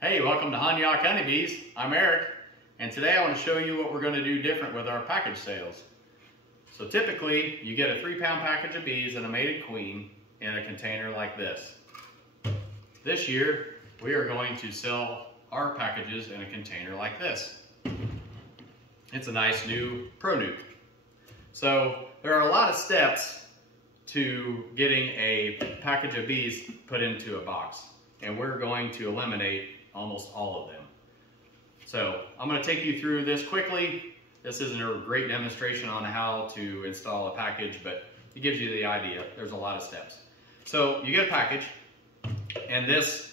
Hey, welcome to Honyok Honeybees. I'm Eric, and today I want to show you what we're going to do different with our package sales. So typically, you get a 3-pound package of bees and a mated queen in a container like this. This year, we are going to sell our packages in a container like this. It's a nice new Pro Nuke. So there are a lot of steps to getting a package of bees put into a box, and we're going to eliminate almost all of them. So I'm going to take you through this quickly. This isn't a great demonstration on how to install a package, but it gives you the idea. There's a lot of steps. So you get a package, and this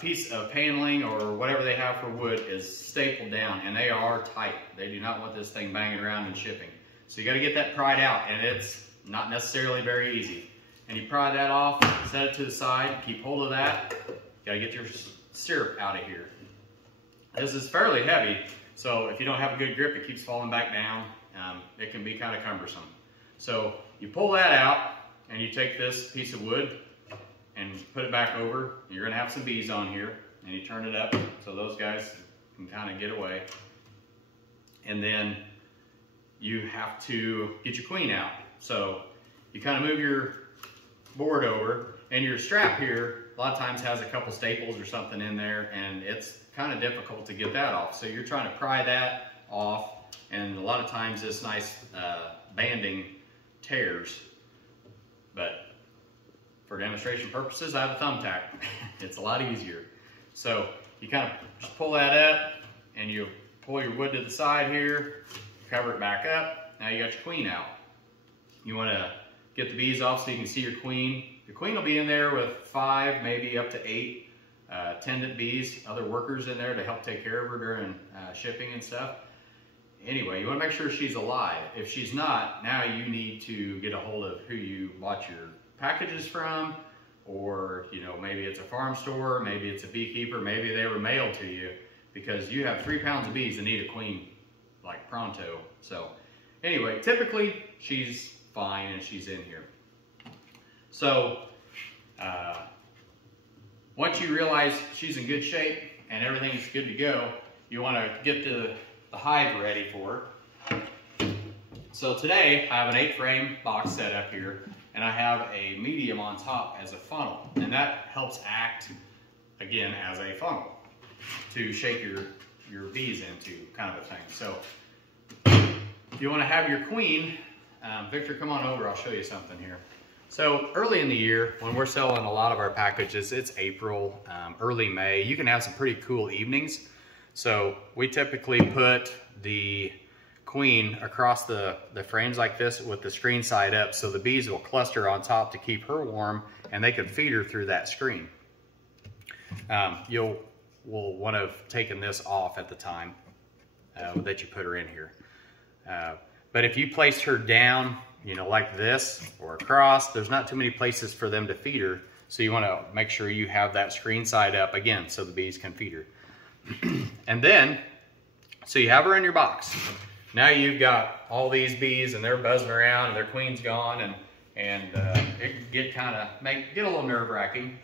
piece of paneling or whatever they have for wood is stapled down, and they are tight. They do not want this thing banging around and shipping. So you got to get that pried out, and it's not necessarily very easy. And you pry that off, set it to the side, keep hold of that. You got to get your syrup out of here. This is fairly heavy, so if you don't have a good grip, it keeps falling back down. It can be kind of cumbersome. So you pull that out, and you take this piece of wood and put it back over. You're going to have some bees on here, and you turn it up so those guys can kind of get away. And then you have to get your queen out. So you kind of move your board over, and your strap here a lot of times has a couple staples or something in there, and it's kind of difficult to get that off. So you're trying to pry that off, and a lot of times this nice banding tears. But for demonstration purposes, I have a thumbtack. It's a lot easier. So you kind of just pull that up, and you pull your wood to the side here, cover it back up. Now you got your queen out. You want to get the bees off so you can see your queen. The queen will be in there with 5, maybe up to 8 attendant bees, other workers in there to help take care of her during shipping and stuff. Anyway, you want to make sure she's alive. If she's not, now you need to get a hold of who you bought your packages from, or maybe it's a farm store, maybe it's a beekeeper, maybe they were mailed to you, because you have 3 pounds of bees that need a queen like pronto. So anyway, typically she's fine and she's in here. So once you realize she's in good shape and everything's good to go, you want to get the hive ready for her. So today I have an 8-frame box set up here, and I have a medium on top as a funnel, and that helps act again as a funnel to shake your bees into, kind of a thing. So you want to have your queen. Victor, come on over, I'll show you something here. So early in the year, when we're selling a lot of our packages, it's April, early May, you can have some pretty cool evenings. So we typically put the queen across the frames like this with the screen side up, so the bees will cluster on top to keep her warm, and they can feed her through that screen. Will want to have taken this off at the time that you put her in here. But if you placed her down, like this or across, there's not too many places for them to feed her. So you want to make sure you have that screen side up again so the bees can feed her. And then, so you have her in your box. Now you've got all these bees and they're buzzing around and their queen's gone, and it can get get a little nerve-wracking.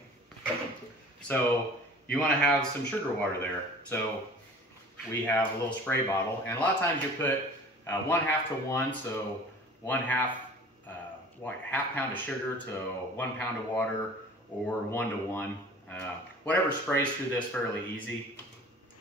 So you want to have some sugar water there. So we have a little spray bottle, and a lot of times you put 1/2 to 1, so 1/2 half pound of sugar to 1 pound of water, or 1 to 1. Whatever sprays through this fairly easy.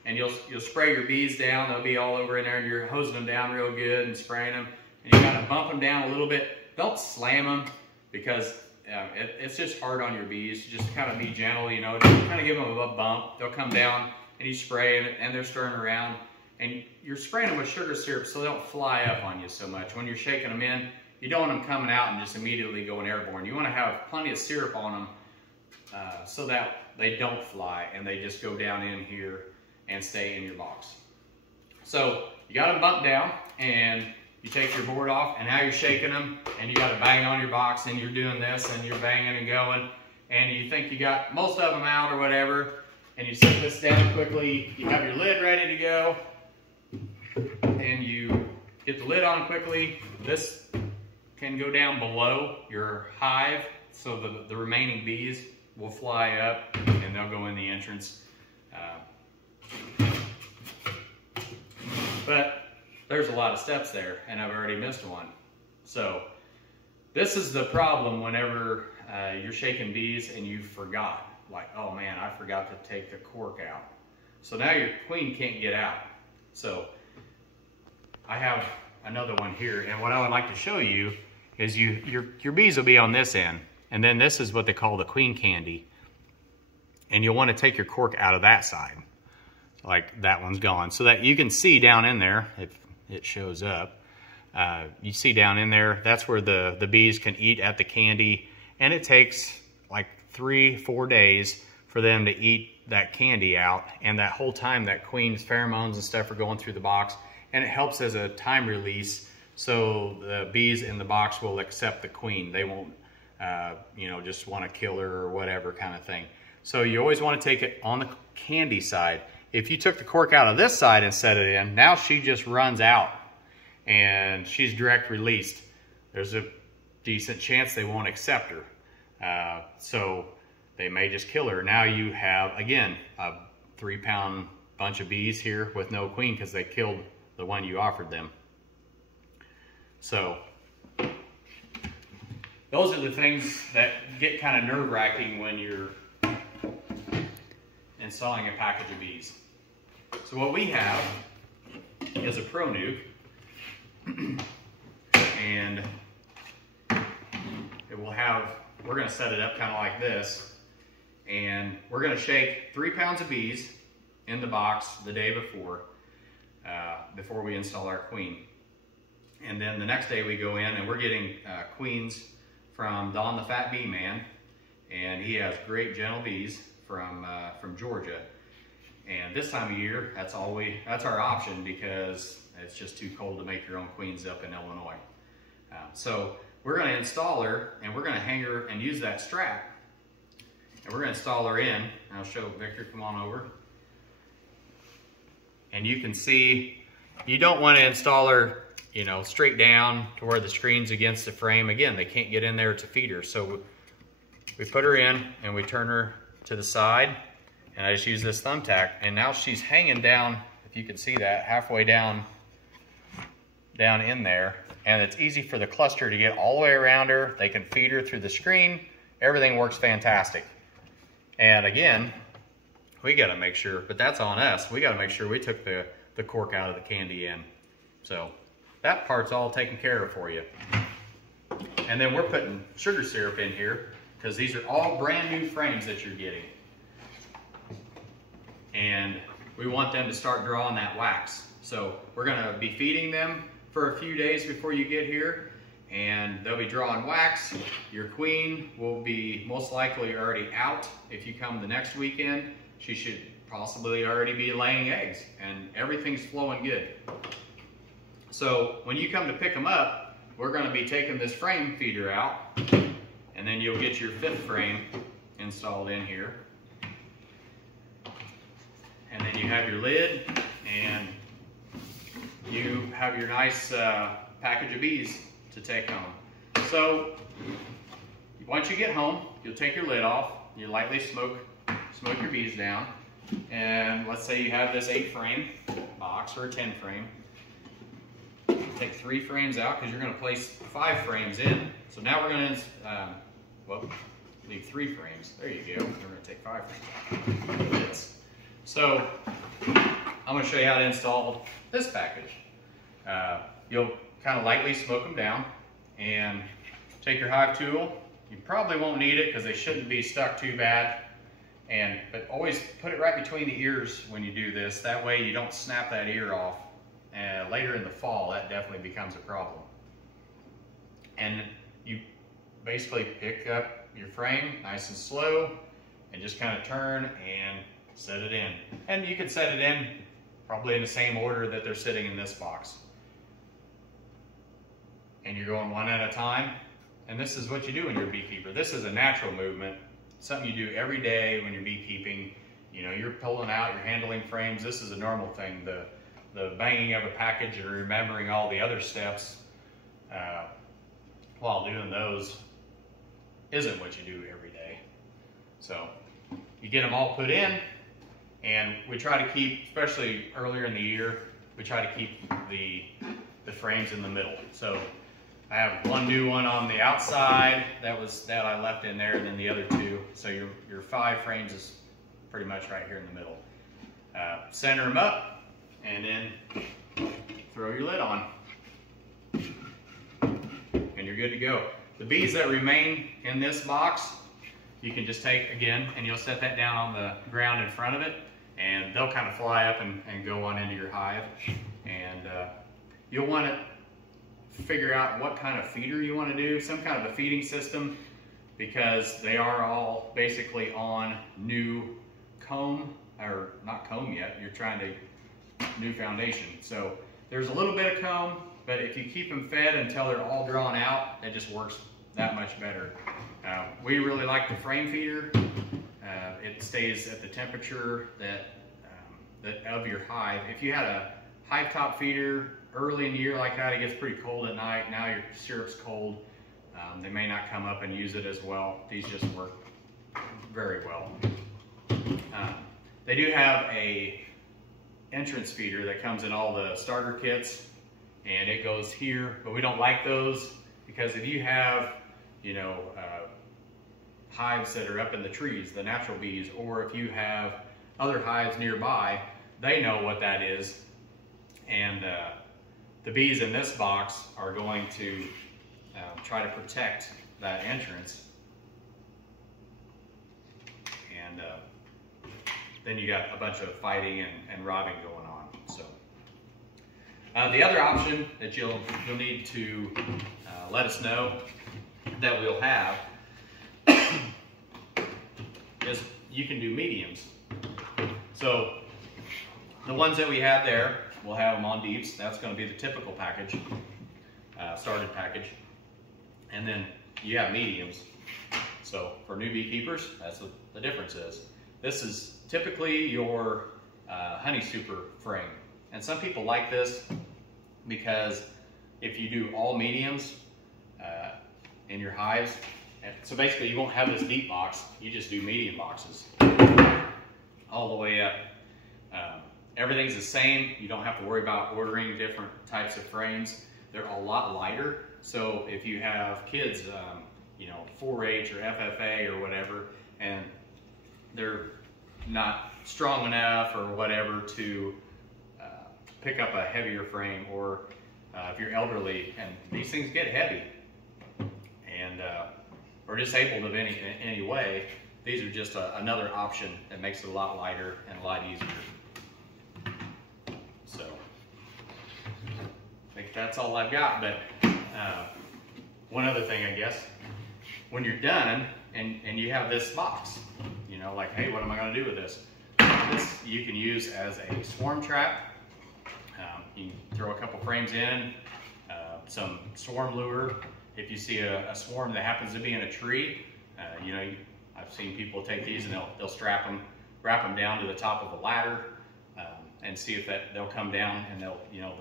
And you'll spray your bees down. They'll be all over in there, and you're hosing them down real good and spraying them. And you kind of bump them down a little bit. Don't slam them, because it's just hard on your bees. Just kind of be gentle, just kind of give them a bump. They'll come down, and you spray, and they're stirring around. And you're spraying them with sugar syrup so they don't fly up on you so much. When you're shaking them in, you don't want them coming out and just immediately going airborne. You want to have plenty of syrup on them so that they don't fly and they just go down in here and stay in your box. So you got them bumped down, and you take your board off, and now you're shaking them, and you got to bang on your box, and you're doing this, and you're banging and going, and you think you got most of them out or whatever, and you set this down quickly. You have your lid ready to go, and you get the lid on quickly. This can go down below your hive, so the remaining bees will fly up, and they'll go in the entrance. But there's a lot of steps there, and I've already missed one. So this is the problem whenever you're shaking bees and you forgot. Like, oh man, I forgot to take the cork out. So now your queen can't get out. So I have another one here, and what I would like to show you is your bees will be on this end, and then this is what they call the queen candy. And you'll want to take your cork out of that side. Like that one's gone, so that you can see down in there, if it shows up, you see down in there, that's where the bees can eat at the candy, and it takes like 3-4 days for them to eat that candy out, and that whole time that queen's pheromones and stuff are going through the box, and it helps as a time release, so the bees in the box will accept the queen. They won't, you know, just want to kill her or whatever kind of thing. So you always want to take it on the candy side. If you took the cork out of this side and set it in, now she just runs out and she's direct released. There's a decent chance they won't accept her. So they may just kill her. Now you have, again, a 3-pound bunch of bees here with no queen because they killed the one you offered them. So those are the things that get kind of nerve-wracking when you're installing a package of bees. So what we have is a Pro Nuke, and it will have, we're going to set it up kind of like this, and we're going to shake 3 pounds of bees in the box the day before we install our queen. And then the next day we go in and we're getting queens from Don the Fat Bee Man, and he has great gentle bees from Georgia. And this time of year, that's our option because it's just too cold to make your own queens up in Illinois. So we're going to install her, and we're going to hang her and use that strap, and we're going to install her in. I'll show Victor, come on over. And you can see, you don't want to install her, you know, straight down to where the screen's against the frame. Again, they can't get in there to feed her. So we put her in and we turn her to the side, and I just use this thumbtack, and now she's hanging down, if you can see that, halfway down in there, and it's easy for the cluster to get all the way around her. They can feed her through the screen. Everything works fantastic. And again, we got to make sure, but that's on us, we got to make sure we took the cork out of the candy in. So that part's all taken care of for you. And then we're putting sugar syrup in here because these are all brand new frames that you're getting. And we want them to start drawing that wax. So we're going to be feeding them for a few days before you get here, and they'll be drawing wax. Your queen will be most likely already out. If you come the next weekend, she should possibly already be laying eggs, and everything's flowing good. So when you come to pick them up, we're going to be taking this frame feeder out, and then you'll get your 5th frame installed in here. And then you have your lid, and you have your nice package of bees to take home. So once you get home, you'll take your lid off, you lightly smoke your bees down, and let's say you have this 8-frame box or a 10-frame. Take 3 frames out because you're going to place 5 frames in. So now we're going to leave 3 frames. There you go. We're going to take 5 frames out. So I'm going to show you how to install this package. You'll kind of lightly smoke them down and take your hive tool. You probably won't need it because they shouldn't be stuck too bad. But always put it right between the ears when you do this. That way you don't snap that ear off. Later in the fall, that definitely becomes a problem. And you basically pick up your frame nice and slow and just kind of turn and set it in. And you can set it in probably in the same order that they're sitting in this box. And you're going one at a time. And this is what you do when you're a beekeeper. This is a natural movement, something you do every day when you're beekeeping. You know, you're pulling out, you're handling frames. This is a normal thing. The banging of a package and remembering all the other steps while doing those isn't what you do every day. So you get them all put in, And we try to keep, especially earlier in the year, we try to keep the frames in the middle. So I have one new one on the outside that I left in there, and then the other two. So your 5 frames is pretty much right here in the middle. Center them up, and then throw your lid on, and you're good to go. The bees that remain in this box, you can just take again, and you'll set that down on the ground in front of it, and they'll kind of fly up and go on into your hive. And you'll want to figure out what kind of feeder you want to do, some kind of a feeding system, because they are all basically on new comb, or not comb yet, you're trying to new foundation. So there's a little bit of comb, but if you keep them fed until they're all drawn out, it just works that much better. We really like the frame feeder. It stays at the temperature that of your hive. If you had a hive top feeder early in the year like that, it gets pretty cold at night. Now your syrup's cold. They may not come up and use it as well. These just work very well. They do have a entrance feeder that comes in all the starter kits, and it goes here, but we don't like those because if you have, you know, hives that are up in the trees, the natural bees, or if you have other hives nearby, they know what that is. And the bees in this box are going to try to protect that entrance. And then you got a bunch of fighting and robbing going on. So the other option that you'll need to let us know that we'll have is you can do mediums. So the ones that we have there, we'll have them on deeps. That's going to be the typical package, started package. And then you have mediums. So for new beekeepers, that's what the difference is. This is typically your honey super frame. And some people like this because if you do all mediums in your hives, so basically you won't have this deep box, you just do medium boxes all the way up. Everything's the same. You don't have to worry about ordering different types of frames. They're a lot lighter. So if you have kids, you know, 4-H or FFA or whatever, and they're not strong enough or whatever to pick up a heavier frame, or if you're elderly, and these things get heavy, and or disabled of any way, these are just another option that makes it a lot lighter and a lot easier. So I think that's all I've got, but one other thing, I guess, when you're done and you have this box, you know, like, hey, what am I going to do with this? This you can use as a swarm trap. You can throw a couple frames in, some swarm lure. If you see a swarm that happens to be in a tree, you know, I've seen people take these and they'll strap them, wrap them down to the top of a ladder, and see if they'll come down, and they'll, you know,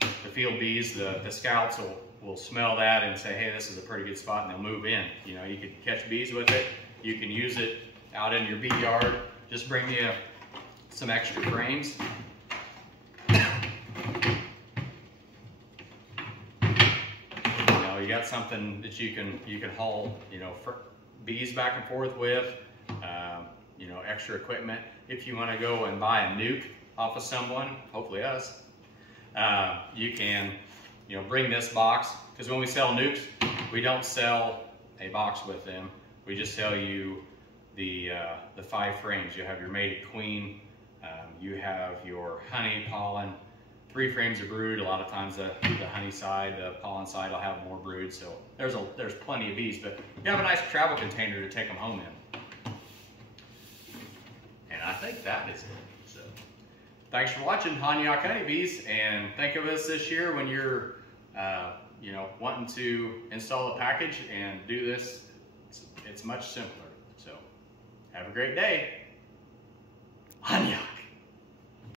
the field bees, the scouts will smell that and say, hey, this is a pretty good spot, and they'll move in. You know, you can catch bees with it. You can use it out in your bee yard. Just bring you some extra frames. You got something that you can haul, you know, bees back and forth with, you know, extra equipment. If you want to go and buy a nuke off of someone, hopefully us, you can, you know, bring this box, because when we sell nukes, we don't sell a box with them. We just sell you the 5 frames. You have your mated queen, you have your honey, pollen, 3 frames of brood. A lot of times the honey side, the pollen side will have more brood, so there's plenty of bees, but you have a nice travel container to take them home in. And I think that is it. So thanks for watching Honyok Honeybees, and think of us this year when you're you know, wanting to install a package and do this. It's much simpler. So have a great day. Honyok.